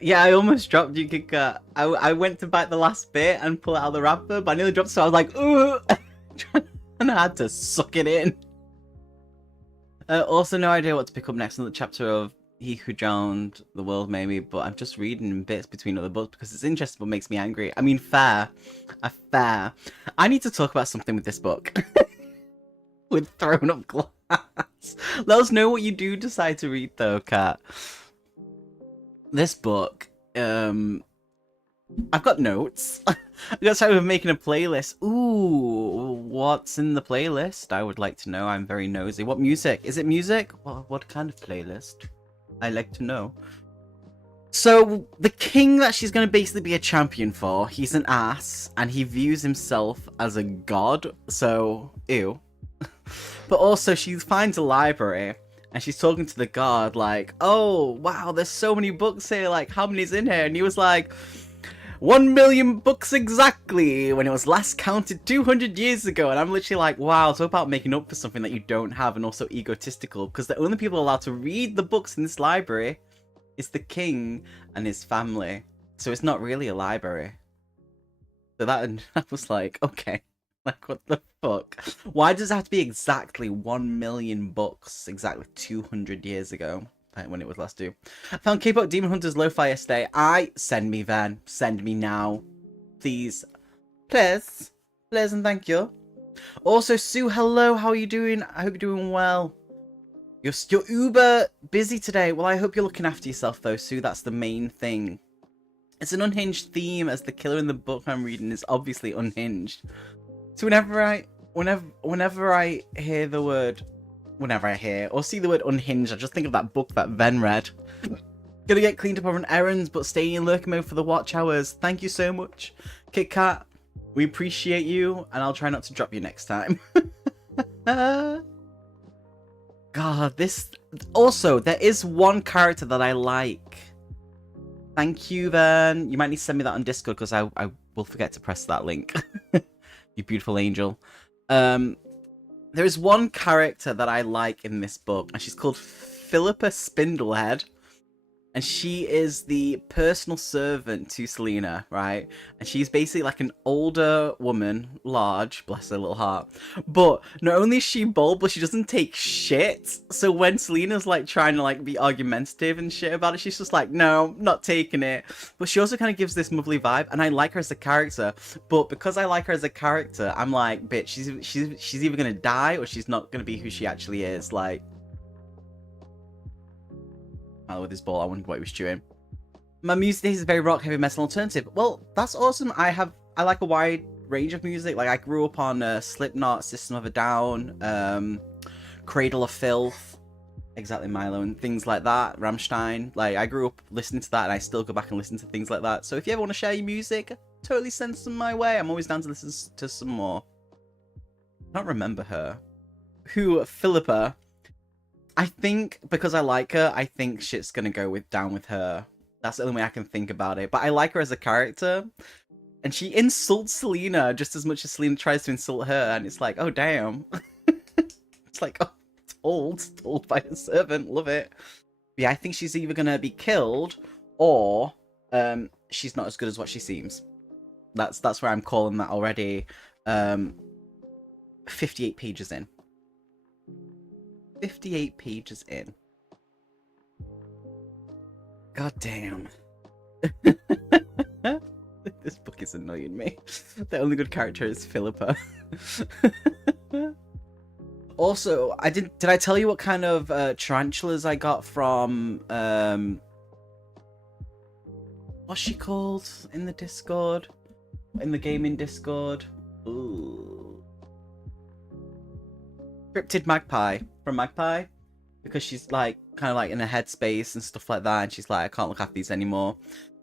Yeah, I almost dropped you, Kit Kat. I went to bite the last bit and pull it out of the wrapper, but I nearly dropped it, so I was like, ooh, and I had to suck it in. Also, no idea what to pick up next in the chapter of He Who Drowned the World, maybe, but I'm just reading bits between other books because it's interesting but makes me angry. I mean, fair. Fair. I need to talk about something with this book. With Thrown Up Glass. Let us know what you do decide to read, though, Kat. This book, I've got notes. I got started with making a playlist. Ooh, what's in the playlist? I would like to know. I'm very nosy. What music? Is it music? Well, what kind of playlist? I like to know. So, the king that she's going to basically be a champion for, he's an ass, and he views himself as a god, so, ew. But also, she finds a library, and she's talking to the guard like, oh, wow, there's so many books here, like, how many's in here? And he was like, 1 million books exactly, when it was last counted 200 years ago. And I'm literally like, wow, it's all about making up for something that you don't have, and also egotistical, because the only people allowed to read the books in this library is the king and his family. So it's not really a library. So that I was like, okay. Like, what the fuck? Why does it have to be exactly 1 million books exactly 200 years ago? Like, when it was last due. I found K-pop Demon Hunters Lo-Fi yesterday. Send me, Van. Send me now. Please. Please. Please and thank you. Also, Sue, hello. How are you doing? I hope you're doing well. You're uber busy today. Well, I hope you're looking after yourself, though, Sue. That's the main thing. It's an unhinged theme, as the killer in the book I'm reading is obviously unhinged. So whenever I hear the word, whenever I hear or see the word unhinged, I just think of that book that Ven read. Gonna get cleaned up on errands, but staying in lurk mode for the watch hours. Thank you so much, Kit Kat. We appreciate you, and I'll try not to drop you next time. God, this... Also, there is one character that I like. Thank you, then. You might need to send me that on Discord, because I will forget to press that link. You beautiful angel. There is one character that I like in this book, and she's called Philippa Spindlehead. And she is the personal servant to Selena, right? And she's basically like an older woman, large, bless her little heart. But not only is she bold, but she doesn't take shit. So when Selena's like trying to like be argumentative and shit about it, she's just like, no, not taking it. But she also kind of gives this motherly vibe, and I like her as a character. But because I like her as a character, I'm like, bitch, she's either gonna die or she's not gonna be who she actually is. Like, with his ball, I wondered what he was chewing. My music is very rock, heavy metal, alternative. Well, that's awesome. I like a wide range of music. Like, I grew up on Slipknot, System of a Down, Cradle of Filth, Exactly Milo, and things like that. Rammstein. Like, I grew up listening to that, and I still go back and listen to things like that. So if you ever want to share your music, totally send some my way. I'm always down to listen to some more. I don't remember her. Who, Philippa? I think because I like her, I think shit's gonna go down with her. That's the only way I can think about it. But I like her as a character, and she insults Selena just as much as Selena tries to insult her, and it's like, oh damn. It's like, oh, told by a servant, love it. But yeah, I think she's either gonna be killed or she's not as good as what she seems. That's where I'm calling that already. 58 pages in. 58 pages in. God damn. This book is annoying me. The only good character is Philippa. Also, did I tell you what kind of tarantulas I got from what's she called in the Discord? In the gaming Discord? Ooh. Cryptid Magpie from Magpie, because she's like kind of like in a headspace and stuff like that, and she's like, I can't look after these anymore.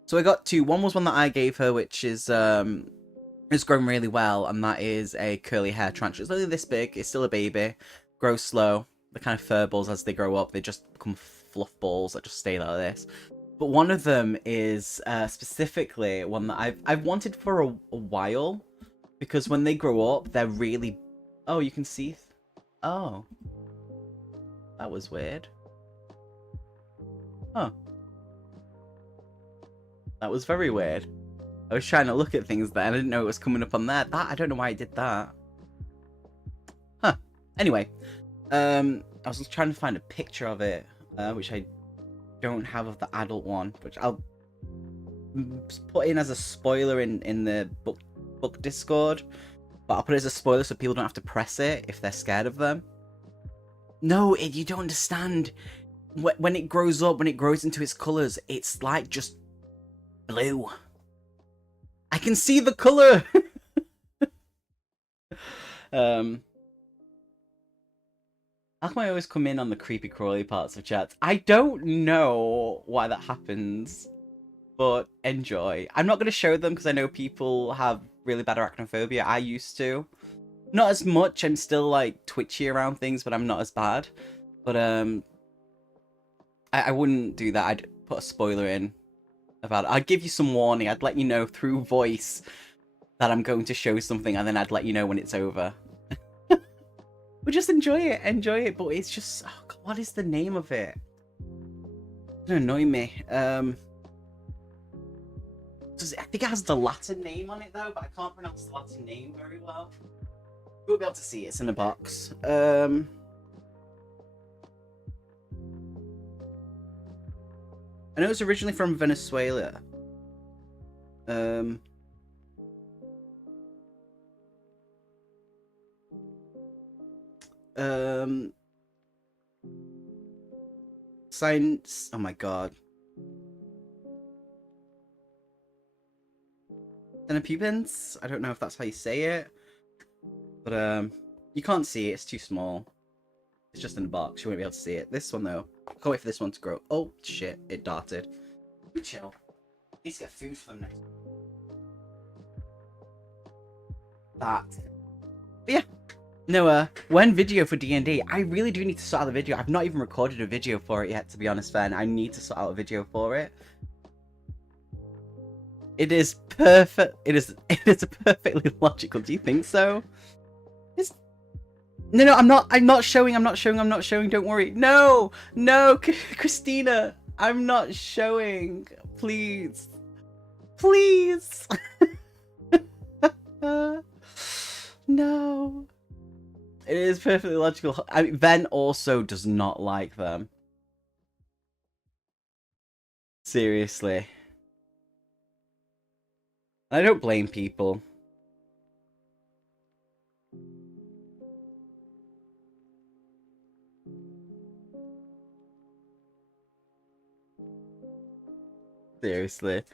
So I got two. One was one that I gave her, which is grown really well, and that is a curly hair tarantula. It's only this big. It's still a baby. Grows slow. The kind of fur balls as they grow up, they just become fluff balls that just stay like this. But one of them is specifically one that I've wanted for a while, because when they grow up, they're really... Oh, you can see... Oh. That was weird. Huh. That was very weird. I was trying to look at things there, and I didn't know it was coming up on there. I don't know why I did that. Huh. Anyway. I was trying to find a picture of it, which I don't have of the adult one, which I'll put in as a spoiler in the book Discord. But I'll put it as a spoiler so people don't have to press it if they're scared of them. No, you don't understand. When it grows up, when it grows into its colours, it's like just blue. I can see the colour! How come I always come in on the creepy crawly parts of chat? I don't know why that happens, but enjoy. I'm not going to show them because I know people have really bad arachnophobia. I used to. Not as much. I'm still like twitchy around things, but I'm not as bad. But I wouldn't do that. I'd put a spoiler in about it. I'd give you some warning. I'd let you know through voice that I'm going to show something, and then I'd let you know when it's over. But just enjoy it. But it's just, oh God, what is the name of it? It's gonna annoy me. I think it has the Latin name on it though, but I can't pronounce the Latin name very well. You won't be able to see it. It's in a box. I know it's originally from Venezuela. Science. Oh my God. Pupins? I don't know if that's how you say it. But, you can't see it. It's too small. It's just in a box. You won't be able to see it. This one, though. Can't wait for this one to grow. Oh, shit. It darted. Chill. Need to get food for them next. That. But yeah. No, when video for D&D, I really do need to sort out the video. I've not even recorded a video for it yet, to be honest, Ven. I need to sort out a video for it. It is perfect. It is perfectly logical. Do you think so? No, I'm not showing. Don't worry. No, Christina, I'm not showing. Please. No. It is perfectly logical. I mean, Ven also does not like them. Seriously. I don't blame people. Seriously.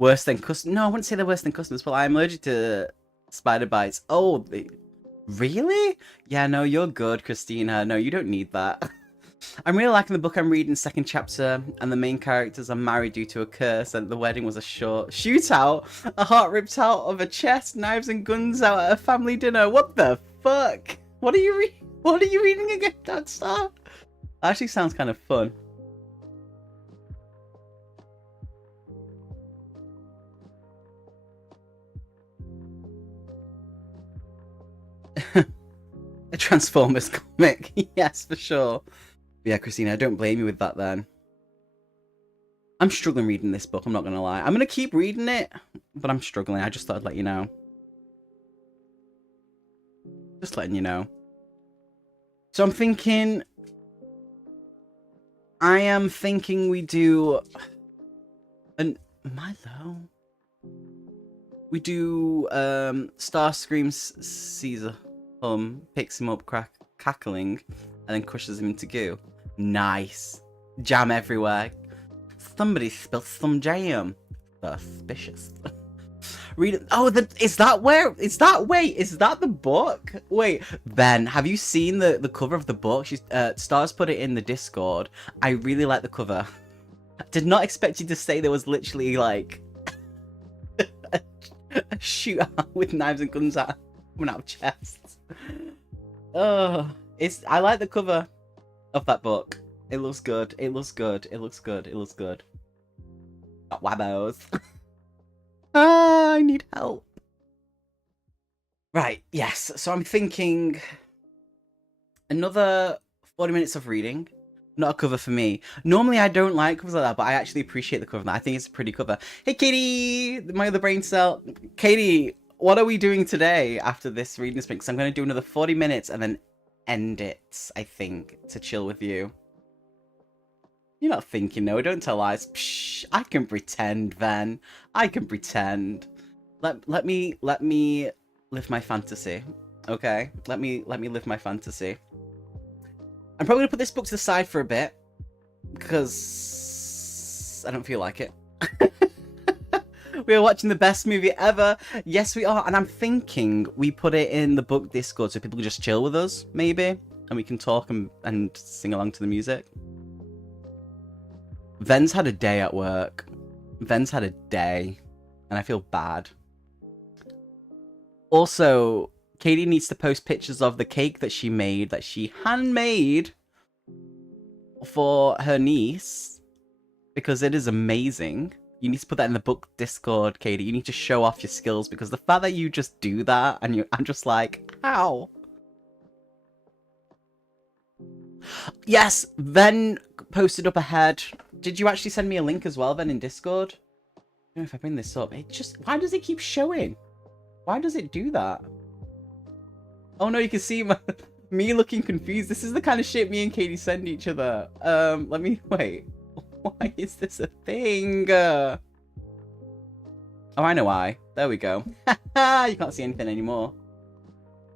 Worse than customers? No, I wouldn't say they're worse than customers, but I'm allergic to spider bites. Oh, really? Yeah, no, you're good, Christina. No, you don't need that. I'm really liking the book I'm reading, second chapter, and the main characters are married due to a curse, and the wedding was a short shootout, a heart ripped out of a chest, knives and guns out at a family dinner. What the fuck? What are you reading again, Dadstar? Actually sounds kind of fun. A Transformers comic. Yes, for sure. Yeah, Christina, I don't blame you with that then. I'm struggling reading this book, I'm not going to lie. I'm going to keep reading it, but I'm struggling. I just thought I'd let you know. Just letting you know. So I am thinking we do am I low? We do Starscream's Caesar picks him up cackling and then crushes him into goo. Nice. Jam everywhere. Somebody spilled some jam. Suspicious. Read it. Oh, is that the book? Wait, Ben, have you seen the cover of the book? Stars put it in the Discord. I really like the cover. I did not expect you to say there was literally a shootout with knives and guns coming out of chests. Oh, I like the cover of that book. It looks good. Got wabbos. I need help. Right, yes. So I'm thinking another 40 minutes of reading. Not a cover for me. Normally I don't like covers like that, but I actually appreciate the cover. I think it's a pretty cover. Hey, Katie! My other brain cell. Katie, what are we doing today after this reading sprint? Because I'm going to do another 40 minutes and then end it, I think, to chill with you. You're not thinking, no, don't tell lies. Psh, I can pretend, Ven. I can pretend. Let me live my fantasy. Okay? Let me live my fantasy. I'm probably gonna put this book to the side for a bit because I don't feel like it. We are watching the best movie ever. Yes, we are. And I'm thinking we put it in the book Discord so people can just chill with us, maybe. And we can talk and sing along to the music. Ven's had a day at work. Ven's had a day. And I feel bad. Also, Katie needs to post pictures of the cake that she made, that she handmade for her niece. Because it is amazing. You need to put that in the book Discord, Katie. You need to show off your skills because the fact that you just do that and I'm just like, how? Yes, Ven posted up ahead. Did you actually send me a link as well, Ven, in Discord? I don't know if I bring this up. Why does it keep showing? Why does it do that? Oh no, you can see me looking confused. This is the kind of shit me and Katie send each other. Let me, wait. Why is this a thing? Oh, I know why. There we go. You can't see anything anymore.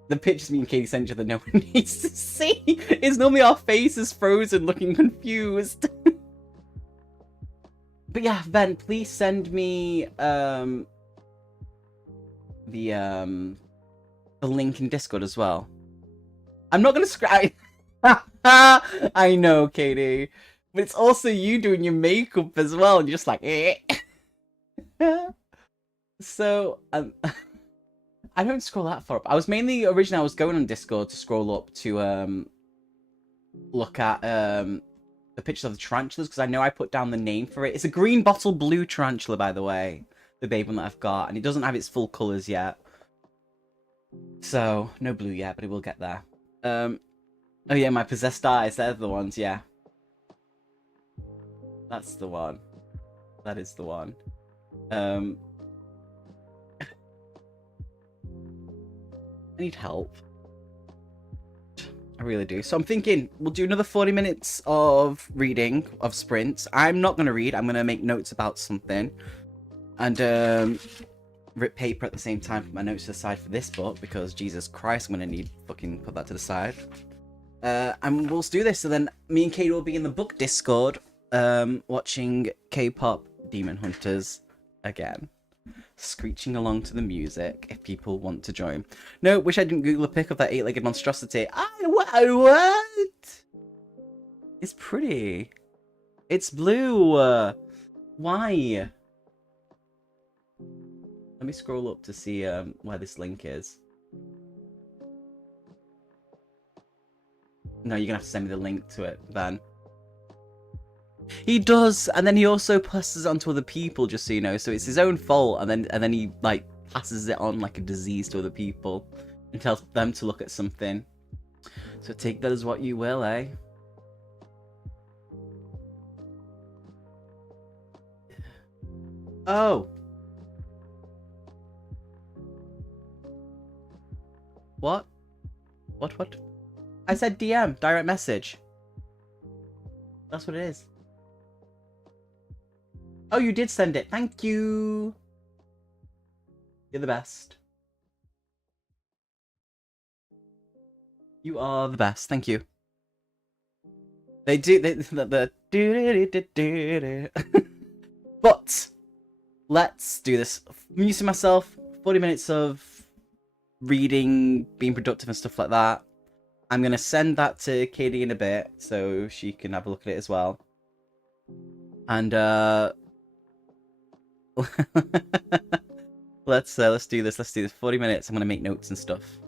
The pictures me and Katie send each other no one needs to see. It's normally our faces frozen looking confused. But yeah, Ven, please send me the link in Discord as well. I'm not gonna scry. I know, Katie. But it's also you doing your makeup as well, and you're just like, eh. So, I don't scroll that far up. I was mainly originally I was going on Discord to scroll up to look at the pictures of the tarantulas because I know I put down the name for it. It's a green bottle blue tarantula, by the way, the baby one that I've got, and it doesn't have its full colours yet. So no blue yet, but it will get there. Oh yeah, my possessed eyes. They're the ones. Yeah, that's the one. That is the one. I need help. I really do. So I'm thinking we'll do another 40 minutes of reading, of sprints. I'm not going to read. I'm going to make notes about something. And rip paper at the same time, put my notes to the side for this book, because Jesus Christ, I'm going to need fucking put that to the side. And we'll do this. So then me and Katie will be in the book Discord, watching K-pop Demon Hunters again. Screeching along to the music if people want to join. No, wish I didn't Google a pic of that 8-legged monstrosity. What? It's pretty. It's blue. Why? Let me scroll up to see where this link is. No, you're gonna have to send me the link to it, then. He does, and then he also passes it on to other people, just so you know. So it's his own fault, and then he like passes it on like a disease to other people, and tells them to look at something. So take that as what you will, eh? Oh. What? What? I said DM, direct message. That's what it is. Oh, you did send it. Thank you. You're the best. You are the best. Thank you. They do But let's do this. I'm using myself 40 minutes of reading, being productive and stuff like that. I'm gonna send that to Katie in a bit so she can have a look at it as well. And let's do this. Let's do this. 40 minutes. I'm gonna make notes and stuff.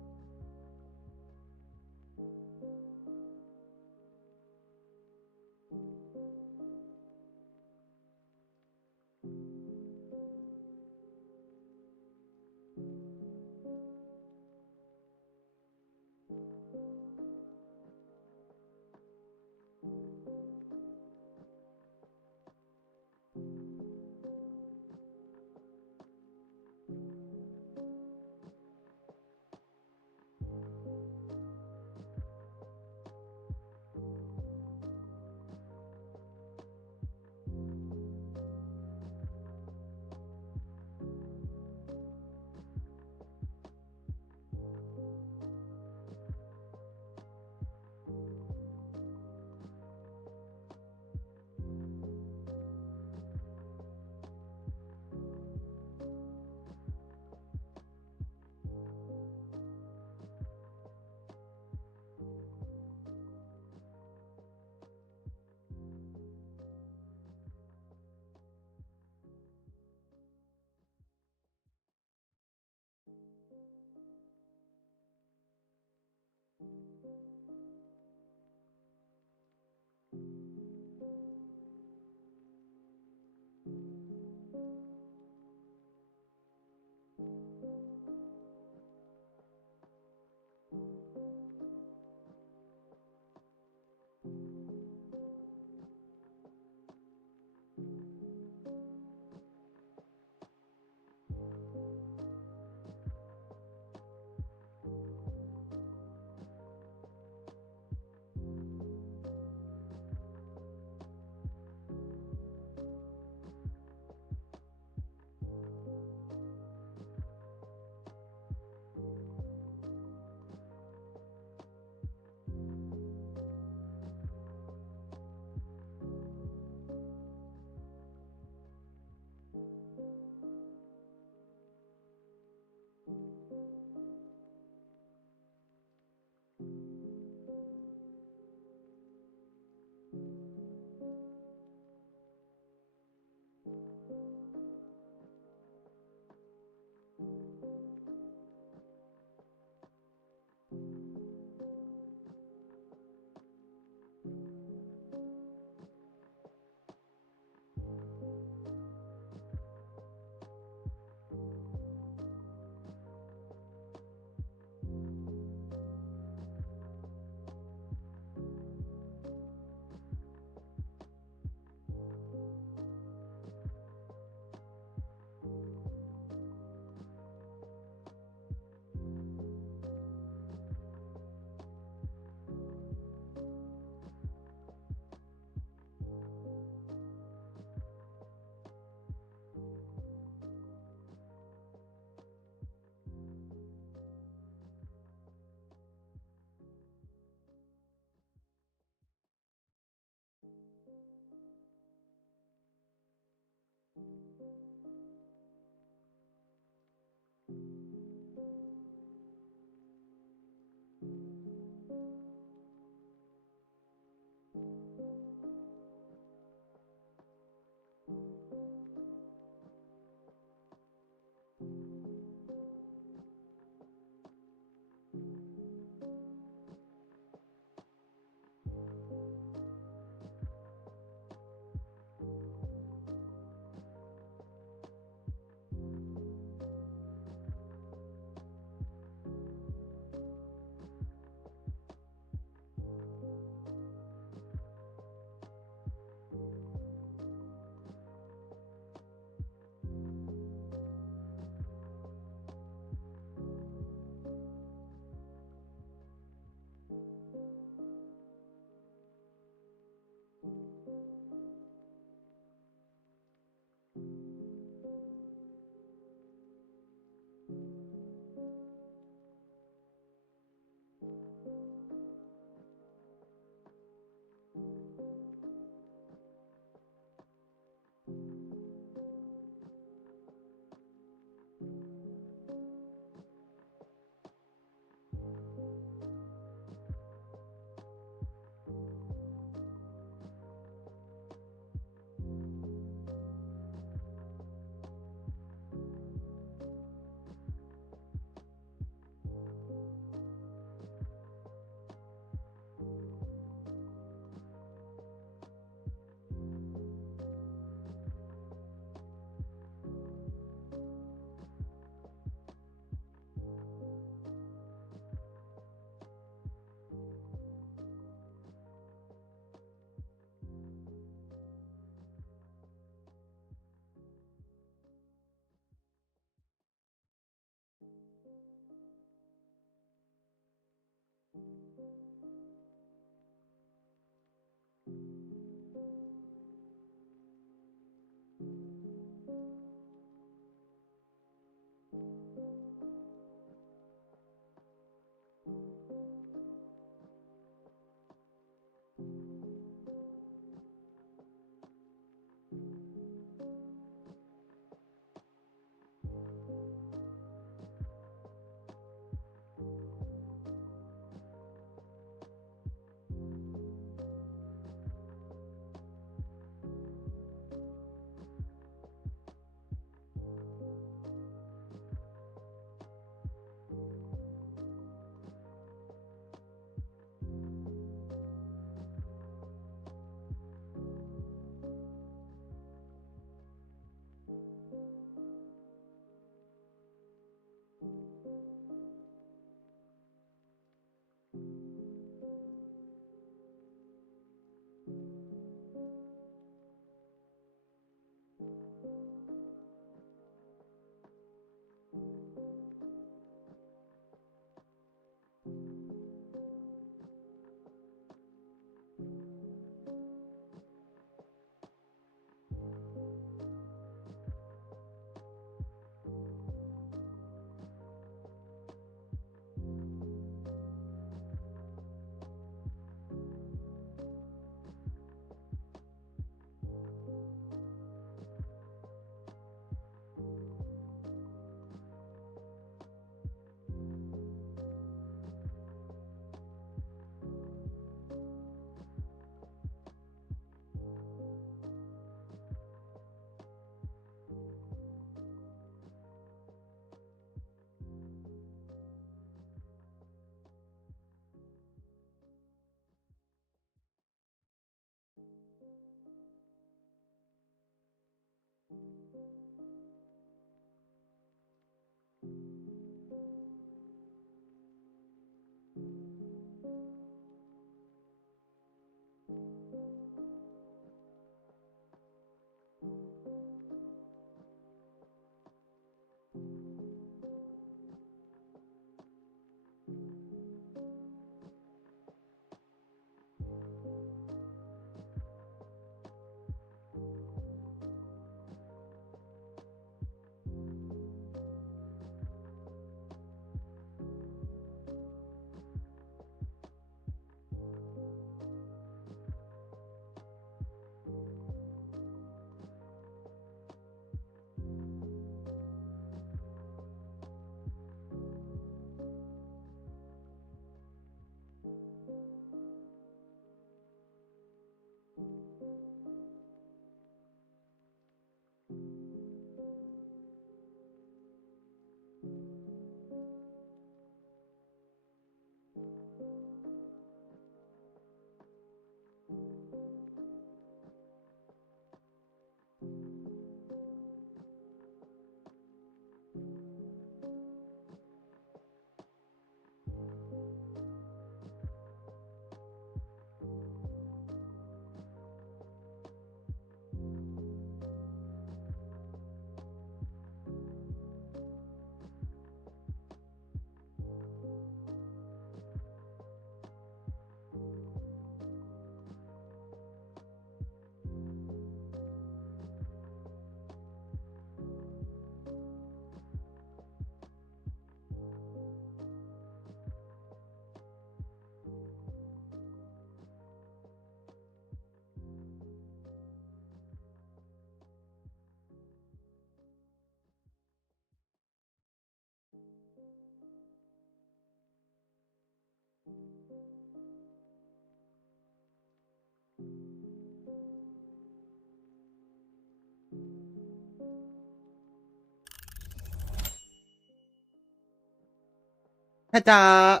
Ta-da!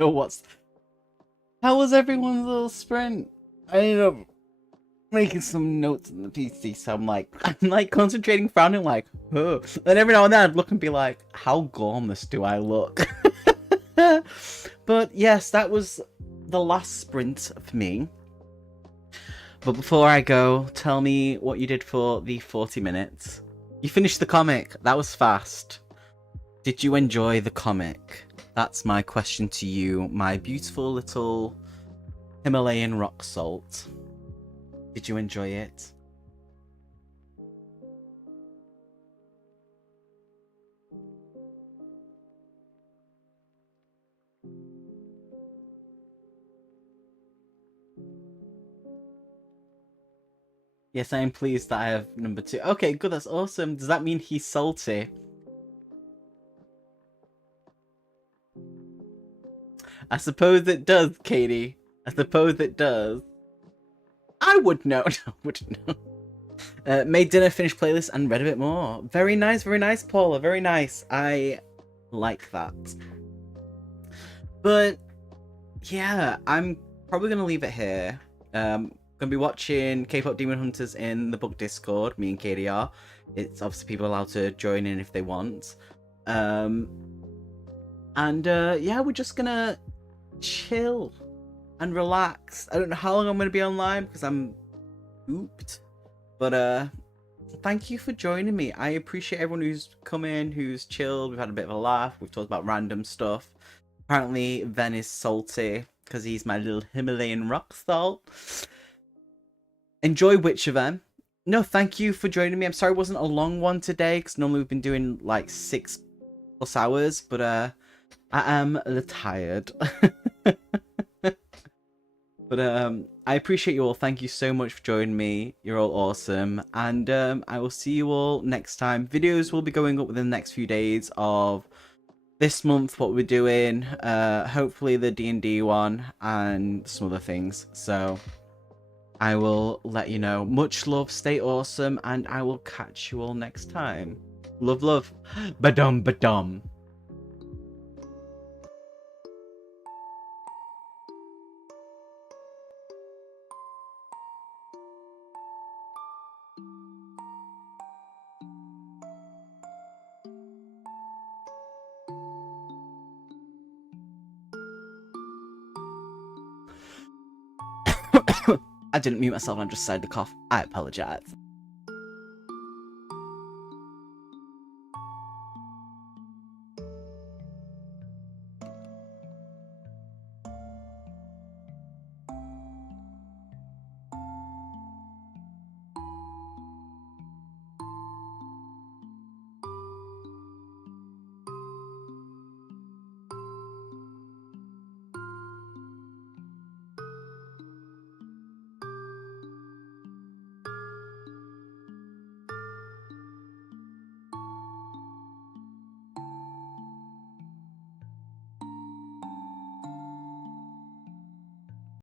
Oh, what's... How was everyone's little sprint? I ended up making some notes in the PC, so I'm like concentrating, frowning, like, oh. And every now and then I'd look and be like, how gormless do I look? But yes, that was the last sprint for me. But before I go, tell me what you did for the 40 minutes. You finished the comic. That was fast. Did you enjoy the comic? That's my question to you, my beautiful little Himalayan rock salt. Did you enjoy it? Yes, I am pleased that I have number 2. Okay, good, that's awesome. Does that mean he's salty? I suppose it does, Katie. I suppose it does. I would know. I wouldn't know. Made dinner, finished playlist, and read a bit more. Very nice, Paula. Very nice. I like that. But yeah, I'm probably gonna leave it here. Gonna be watching K-pop Demon Hunters in the book Discord. Me and Katie are. It's obviously people allowed to join in if they want. Yeah, we're just gonna chill and relax. I don't know how long I'm gonna be online because I'm ooped. But thank you for joining me. I appreciate everyone who's come in, who's chilled. We've had a bit of a laugh. We've talked about random stuff. Apparently, Ven is salty because he's my little Himalayan rock salt. Enjoy Witch of Them. No, thank you for joining me. I'm sorry it wasn't a long one today because normally we've been doing like 6+ hours, but I am a little tired. But I appreciate you all. Thank you so much for joining me. You're all awesome. And I will see you all next time. Videos will be going up within the next few days of this month, what we're doing. Hopefully the D&D one and some other things. So I will let you know. Much love, stay awesome, and I will catch you all next time. Love, love. Badum, badum. I didn't mute myself, I just started to cough. I apologize.